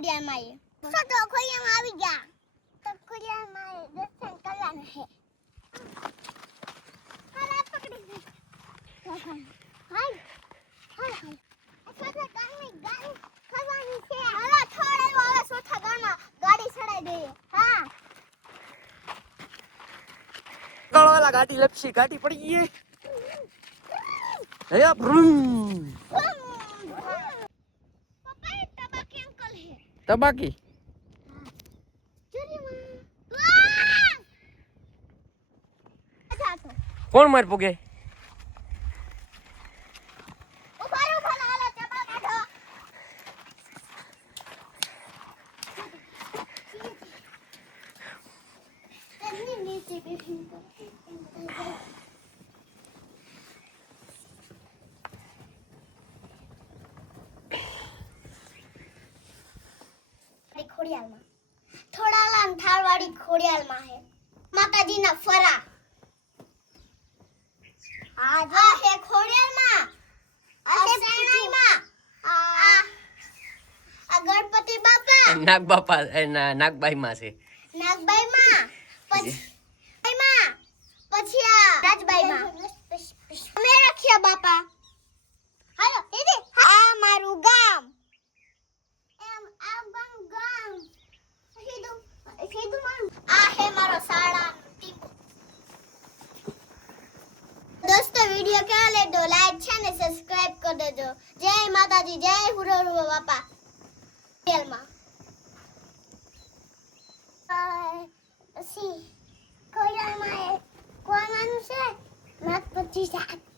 ખોડિયારમાં એ તો ખોડિયામાં આવી ગયા તો ખોડિયામાં દર્શન કરવાના છે હાલા પકડી હાય હાય હાય સોથા ગામની ગાડી ખવાની છે હાલા થોડે વાળા સોથા ગામમાં ગાડી ચડાઈ દે હા ગળવાલા ગાડી લપસી ગાડી પડી ગઈ હે ભ્રુમ પપ્પા તબાકી અંકલ હે તબાકી કોણ માર પોગે ખોડિયાલમાં થોડાલા થાળવાડી ખોડિયાલમાં હે માતાજીના ફરા આ હે ખોડિયાલમાં આ સેણાઈમાં આ ગણપતિ બાપા નાગ બાપા નાગબાઈ માં છે નાગબાઈ માં પછી આ રાજબાઈ માં અમે રખ્યા બાપા હાલો દીદી આ મારું ગામ એમ આ ગામ સીધું મારું આ હે મારો શાળા ટીપો દોસ્તો વિડિયો કેવો લાગ્યો લાઈક છે ને સબસ્ક્રાઇબ કરી દેજો જય માતાજી જય હુરહુ બાપા તેલમાં પછી કોઈરામાં કોવાનું છે નાગપતિ શાક